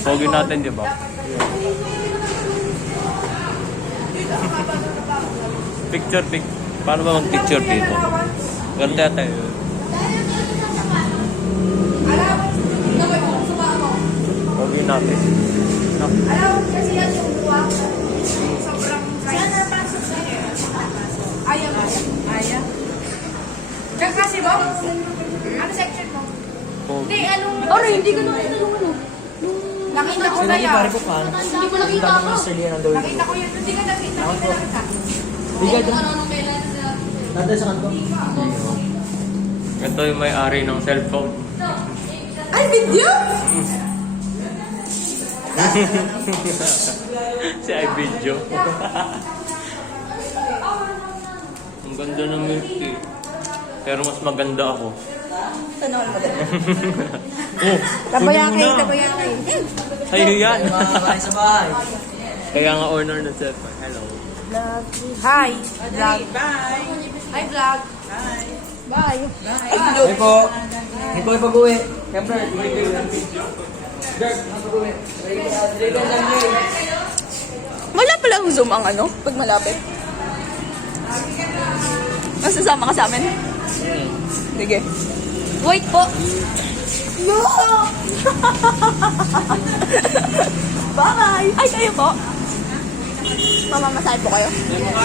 Pogi natin, di ba? Picture. Paano ba mag-picture dito? Ganda tayo. Pogi natin. No? Alam mo kasi yan yung buwak. Sobrang price. Ayaw mo. Ayaw. Diyan kasi ba? Ano section mo? Pogi. Hindi, anong... Ano, hindi ko nakita yung ano. Nakita ko na yan. Hindi ko nakita ako. Nakita ko yan. Hindi ka nakita. Bigay doon. Nanda sa kanto. Ito yung may-ari ng cellphone. Ay, video? Si iVideo. Ang ganda ng milk tea. Pero mas maganda ako. Ano ako maganda? Oh, Tabayakay, kunin mo na. tabayakay. Sa'yo yan. Bahay sa bahay. Kaya nga owner ng cellphone. Hello. Hi. Vlog. Bye. Hi, vlog. Bye. Ay po. Ay po ipag-uwi. Siyempre, wala palang zoom ang ano, pag malapit. Masasama ka sa amin? Sige. Wait po. No! Bye! Ay, kayo po. Mamamasahe po kayo.